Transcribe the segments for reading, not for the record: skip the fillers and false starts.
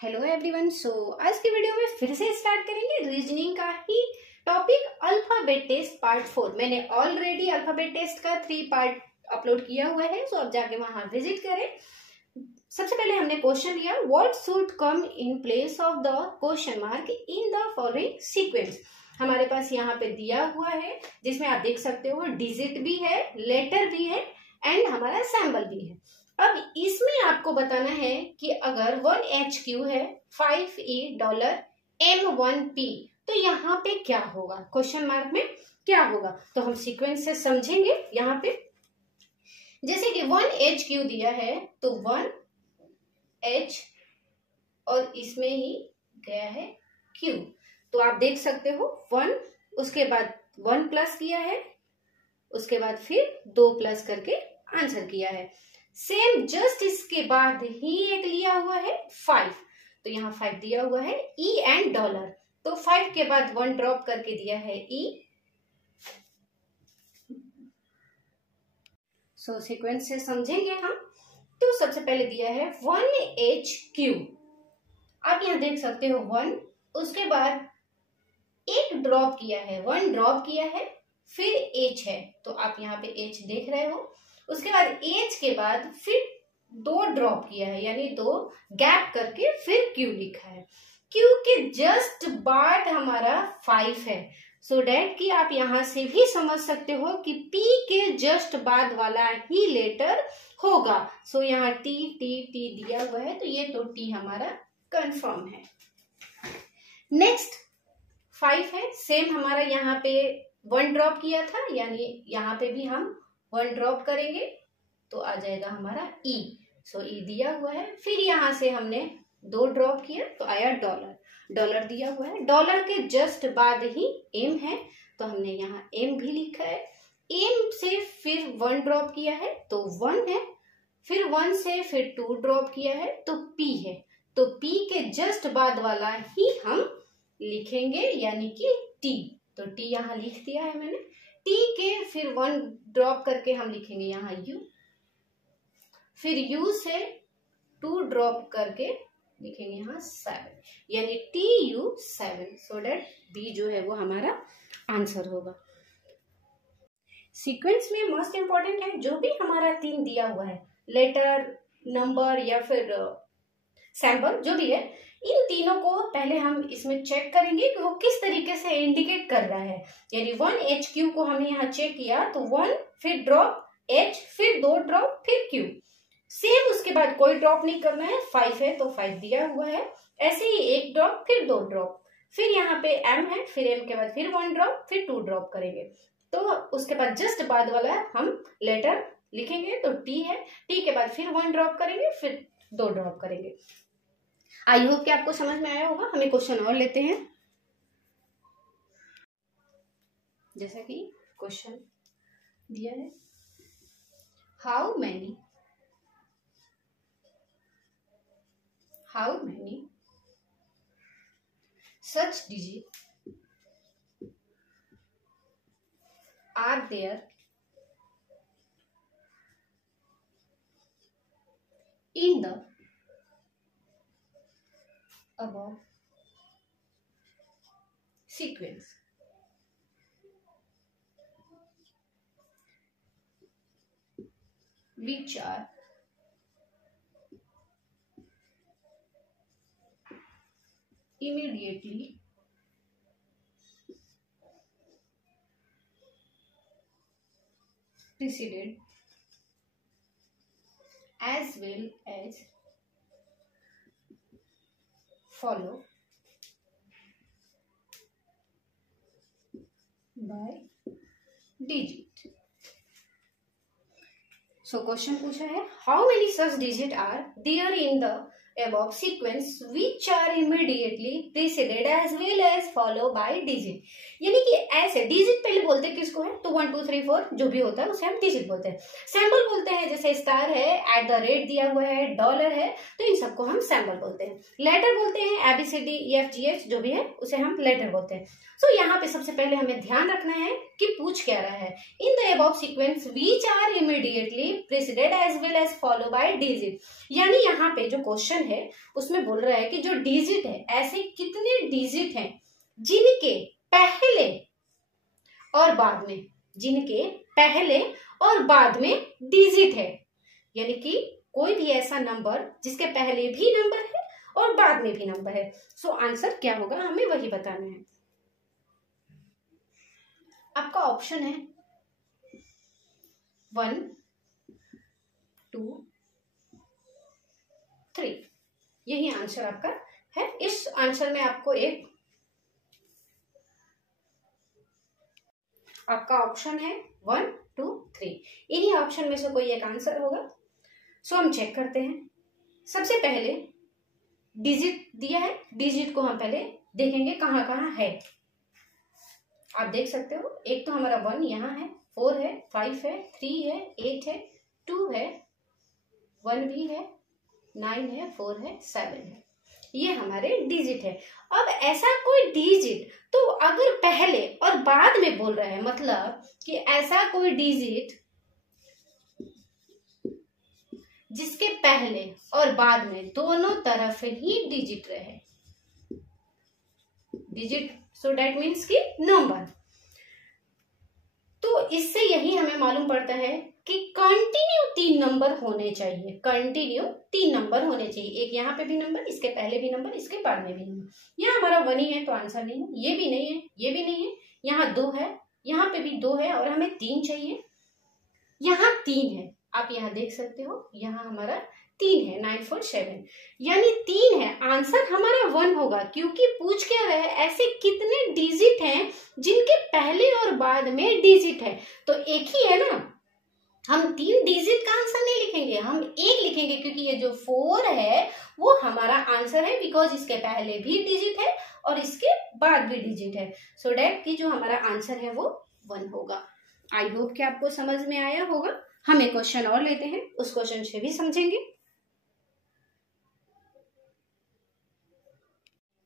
Hello everyone. आज की video में फिर से स्टार्ट करेंगे रीजनिंग का ही टॉपिक अल्फाबेट टेस्ट पार्ट 4। मैंने ऑलरेडी अल्फाबेट टेस्ट का 3 पार्ट अपलोड किया हुआ है, सो आप जाके वहां विजिट करें। सबसे पहले हमने क्वेश्चन लिया, what should come in place of the question mark in the following sequence. हमारे पास यहाँ पे दिया हुआ है जिसमें आप देख सकते हो डिजिट भी है, लेटर भी है एंड हमारा सैम्बल भी है। अब इसमें आपको बताना है कि अगर 1HQ है, 5E डॉलर M1P, तो यहाँ पे क्या होगा, क्वेश्चन मार्क में क्या होगा। तो हम सीक्वेंस से समझेंगे। यहाँ पे जैसे कि 1HQ दिया है तो 1H और इसमें ही गया है Q, तो आप देख सकते हो 1, उसके बाद 1 प्लस किया है, उसके बाद फिर 2 प्लस करके आंसर किया है। सेम जस्ट इसके बाद ही एक लिया हुआ है 5, तो यहाँ 5 दिया हुआ है E एंड डॉलर, तो 5 के बाद 1 ड्रॉप करके दिया है E। सीक्वेंस से समझेंगे हम। तो सबसे पहले दिया है 1HQ, आप यहाँ देख सकते हो 1, उसके बाद एक ड्रॉप किया है, 1 ड्रॉप किया है, फिर H है, तो आप यहाँ पे H देख रहे हो। उसके बाद H के बाद फिर 2 ड्रॉप किया है, यानी 2 गैप करके फिर Q लिखा है। Q के जस्ट बाद हमारा 5 है, सो डैट कि आप यहां से भी समझ सकते हो कि P के जस्ट बाद वाला ही लेटर होगा। सो यहाँ T दिया हुआ है, तो ये तो T हमारा कंफर्म है। नेक्स्ट 5 है, सेम हमारा यहाँ पे 1 ड्रॉप किया था, यानी यहाँ पे भी हम 1 ड्रॉप करेंगे तो आ जाएगा हमारा E। E दिया हुआ है, फिर यहाँ से हमने 2 ड्रॉप किया तो आया डॉलर दिया हुआ है। डॉलर के जस्ट बाद ही M है, तो हमने यहाँ M भी लिखा है। M से फिर 1 ड्रॉप किया है तो 1 है, फिर 1 से फिर 2 ड्रॉप किया है तो P है, तो P के जस्ट बाद वाला ही हम लिखेंगे, यानी कि T, तो T यहाँ लिख दिया है मैंने। T के फिर 1 ड्रॉप करके हम लिखेंगे यहाँ U, फिर U से 2 ड्रॉप करके लिखेंगे यहाँ 7, यानी TU7, सो डेट B जो है वो हमारा आंसर होगा। सीक्वेंस में मोस्ट इंपॉर्टेंट है जो भी हमारा 3 दिया हुआ है, लेटर, नंबर या फिर सैंपल, जो भी है, इन तीनों को पहले हम इसमें चेक करेंगे कि वो किस तरीके से इंडिकेट कर रहा है। यानी 1HQ को हमने यहाँ चेक किया तो 1 फिर ड्रॉप H, फिर 2 ड्रॉप, फिर Q। सेम उसके बाद कोई ड्रॉप नहीं करना है, 5 है तो 5 दिया हुआ है, ऐसे ही 1 ड्रॉप, फिर 2 ड्रॉप, फिर यहाँ पे M है, फिर M के बाद फिर 1 ड्रॉप, फिर 2 ड्रॉप करेंगे। तो उसके बाद जस्ट बाद वाला हम लेटर लिखेंगे तो T है, T के बाद फिर 1 ड्रॉप करेंगे, फिर 2 ड्रॉप करेंगे। आई होप कि आपको समझ में आया होगा। हमें क्वेश्चन और लेते हैं। जैसा कि क्वेश्चन दिया है, how many such digit are there in the above sequence। Which are immediately preceded as well as follow by digit। Question पूछा है, how many such digit are there in the above sequence which are immediately preceded as well as follow by digit। यानी कि ऐसे digit पहले बोलते हैं किसको है, तो 1 2 3 4 जो भी होता है उसे हम डिजिट बोलते हैं। सैंबल बोलते हैं, जैसे स्टार है, @ दिया हुआ है, डॉलर है, तो इन सबको हम सैंबल बोलते हैं। लेटर बोलते हैं ABCDEFGH जो भी है उसे हम लेटर बोलते हैं। यहाँ पे सबसे पहले हमें ध्यान रखना है कि पूछ क्या रहा है, इन the above sequence which are immediately preceded as well as follow by digit। यानी यहाँ पे जो क्वेश्चन है उसमें बोल रहा है कि जो डिजिट है, ऐसे कितने डिजिट हैं जिनके पहले और बाद में, जिनके पहले और बाद में डिजिट है, यानी कि कोई भी ऐसा नंबर जिसके पहले भी नंबर है और बाद में भी नंबर है। सो आंसर क्या होगा हमें वही बताना है। आपका ऑप्शन है 1, 2, 3, यही आंसर आपका है। इस आंसर में आपको आपका ऑप्शन है 1, 2, 3, इन्हीं ऑप्शन में से कोई एक आंसर होगा। सो हम चेक करते हैं। सबसे पहले डिजिट दिया है, डिजिट को हम पहले देखेंगे कहाँ कहाँ है। आप देख सकते हो, एक तो हमारा 1 यहाँ है, 4 है, 5 है, 3 है, 8 है, 2 है, 1 भी है, 9 है, 4 है, 7 है, ये हमारे डिजिट है। अब ऐसा कोई डिजिट तो अगर पहले और बाद में बोल रहा है, मतलब कि ऐसा कोई डिजिट जिसके पहले और बाद में दोनों तरफ ही डिजिट रहे, डिजिट, सो दैट मीन्स कि नंबर। तो इससे यही हमें मालूम पड़ता है कि कंटिन्यू 3 नंबर होने चाहिए, कंटिन्यू 3 नंबर होने चाहिए। एक यहाँ पे भी नंबर, इसके पहले भी नंबर, इसके बाद में भी नंबर। यहाँ हमारा 1 ही है तो आंसर नहीं है, ये भी नहीं है, ये भी नहीं है, यहाँ 2 है, यहाँ पे भी 2 है और हमें 3 चाहिए, यहाँ 3 है। आप यहाँ देख सकते हो, यहाँ हमारा 3 है, 9, 4, 7, यानी 3 है। आंसर हमारा 1 होगा, क्योंकि पूछ क्या रहा है, ऐसे कितने डिजिट हैं जिनके पहले और बाद में डिजिट है। तो एक ही है ना, हम 3 डिजिट का आंसर नहीं लिखेंगे, हम 1 लिखेंगे, क्योंकि ये जो 4 है वो हमारा आंसर है, बिकॉज इसके पहले भी डिजिट है और इसके बाद भी डिजिट है। सो दैट कि जो हमारा आंसर है वो 1 होगा। आई होप कि आपको समझ में आया होगा। हम एक क्वेश्चन और लेते हैं, उस क्वेश्चन से भी समझेंगे।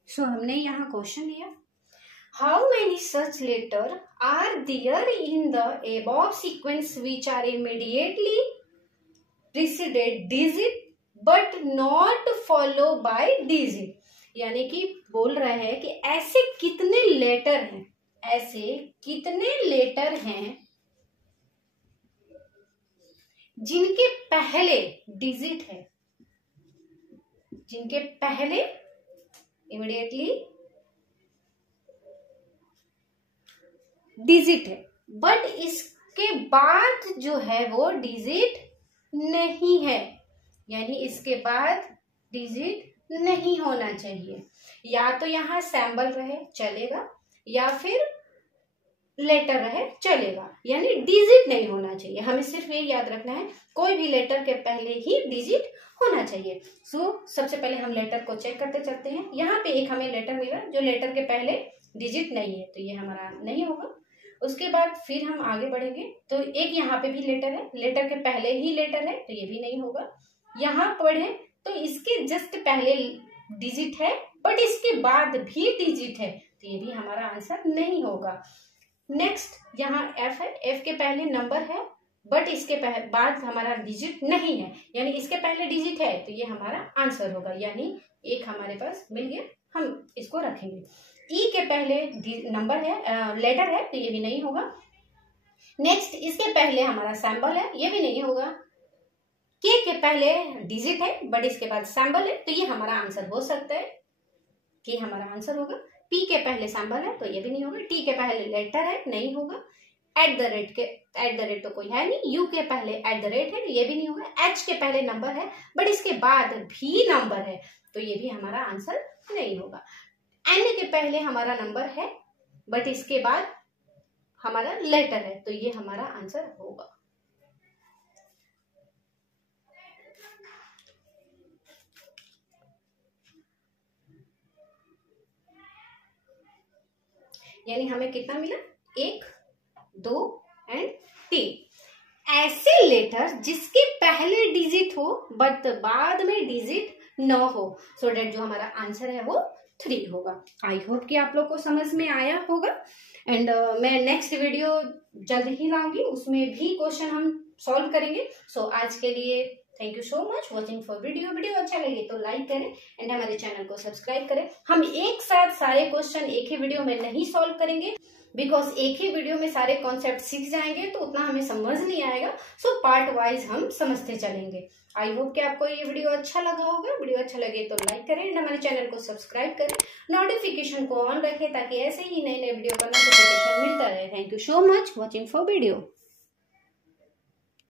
सो हमने यहाँ क्वेश्चन लिया, how many such letter are there in the above sequence which are immediately preceded digit but not followed by digit। यानी कि बोल रहे हैं कि ऐसे कितने लेटर हैं, ऐसे कितने लेटर हैं जिनके पहले डिजिट है, जिनके पहले इमीडिएटली डिजिट है, बट इसके बाद जो है वो डिजिट नहीं है, यानी इसके बाद डिजिट नहीं होना चाहिए। या तो यहाँ सैम्बल रहे चलेगा, या फिर लेटर रहे चलेगा, यानी डिजिट नहीं होना चाहिए। हमें सिर्फ ये याद रखना है, कोई भी लेटर के पहले ही डिजिट होना चाहिए। सो सबसे पहले हम लेटर को चेक करते चलते हैं। यहाँ पे एक हमें लेटर मिला जो लेटर के पहले डिजिट नहीं है, तो ये हमारा नहीं होगा। उसके बाद फिर हम आगे बढ़ेंगे, तो एक यहाँ पे भी लेटर है, लेटर के पहले ही लेटर है, तो ये भी नहीं होगा। यहाँ पढ़े तो इसके जस्ट पहले डिजिट है बट इसके बाद भी डिजिट है, तो ये भी हमारा आंसर नहीं होगा। नेक्स्ट यहाँ एफ है, एफ के पहले नंबर है बट इसके बाद हमारा डिजिट नहीं है, यानी इसके पहले डिजिट है, तो ये हमारा आंसर होगा, यानी एक हमारे पास मिल गया, हम इसको रखेंगे। ई के पहले नंबर है, लेटर है, तो ये भी नहीं होगा। नेक्स्ट इसके पहले हमारा सैम्बल है, ये भी नहीं होगा। के पहले डिजिट है बट इसके बाद सैम्बल है, तो ये हमारा आंसर हो सकता है, कि हमारा आंसर होगा। पी के पहले सैम्बल है, तो ये भी नहीं होगा। टी के पहले लेटर है, नहीं होगा। एट द रेट तो कोई है नहीं। यू के पहले एट द रेट है, तो ये भी नहीं होगा। एच के पहले नंबर है बट इसके बाद भी नंबर है, तो ये भी हमारा आंसर नहीं होगा। एन के पहले हमारा नंबर है बट इसके बाद हमारा लेटर है, तो ये हमारा आंसर होगा। यानी हमें कितना मिला, 1, 2 एंड 3 ऐसे लेटर जिसके पहले डिजिट हो बट बाद में डिजिट न हो, सो डेट जो हमारा आंसर है वो 3 होगा। आई होप कि आप लोग को समझ में आया होगा। एंड मैं नेक्स्ट वीडियो जल्द ही लाऊंगी, उसमें भी क्वेश्चन हम सॉल्व करेंगे। सो आज के लिए thank you so much watching for video अच्छा लगे तो लाइक करें एंड हमारे चैनल को सब्सक्राइब करें। हम एक साथ सारे क्वेश्चन एक ही वीडियो में नहीं सॉल्व करेंगे, बिकॉज एक ही वीडियो में सारे कॉन्सेप्ट सीख जाएंगे तो उतना हमें समझ नहीं आएगा। सो पार्ट वाइज हम समझते चलेंगे। आई होप कि आपको ये वीडियो अच्छा लगा होगा। वीडियो अच्छा लगे तो लाइक करें एंड हमारे चैनल को सब्सक्राइब करें, नोटिफिकेशन को ऑन रखें ताकि ऐसे ही नए नए वीडियो का नोटिफिकेशन मिलता रहे। Thank you so much watching for video.